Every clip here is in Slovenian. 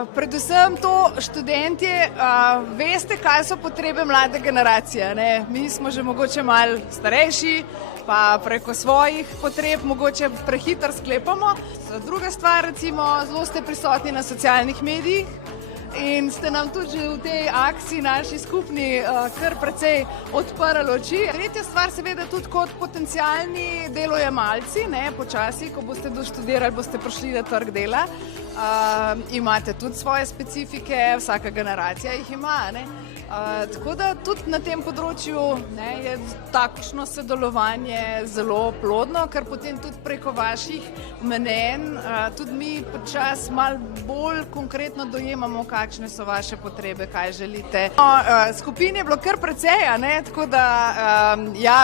Predvsem to študentje veste, kaj so potrebe mlade generacije. Ne? Mi smo že mogoče malo starejši, pa preko svojih potreb mogoče prehitro sklepamo. Druga stvar, recimo, zelo ste prisotni na socialnih medijih in ste nam tudi že v tej akciji naši skupni kar precej odprli oči. Tretja stvar, seveda tudi kot potencialni delojemalci, počasi, ko boste doštudirali, boste prišli na trg dela. Imate tudi svoje specifike, vsaka generacija jih ima. Tako da tudi na tem področju je takšno sodelovanje zelo plodno, ker potem tudi preko vaših mnenj tudi mi počasi malo bolj konkretno dojemamo, kakšne so vaše potrebe, kaj želite. Skupin je bilo kar precej, tako da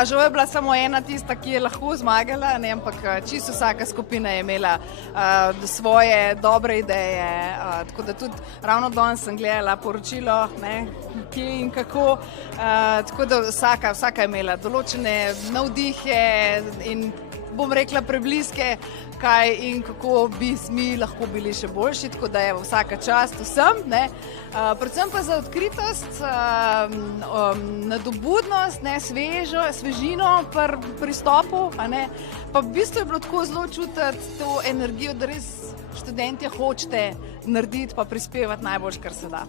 žal je bila samo ena tista, ki je lahko zmagala, ampak čisto vsaka skupina je imela svoje dobre ideje, tako da tudi ravno danes sem gledala poročilo, kje in kako, tako da vsaka je imela določene navdihe in bom rekla prebliske, kaj in kako bi mi lahko bili še boljši, tako da je vsaka čast vsem, predvsem pa za odkritost, nadobudnost, svežino pri pristopu, pa v bistvu je bilo tako zelo čutiti to energijo, da res študentje hočete narediti pa prispevati najboljše, kar se da.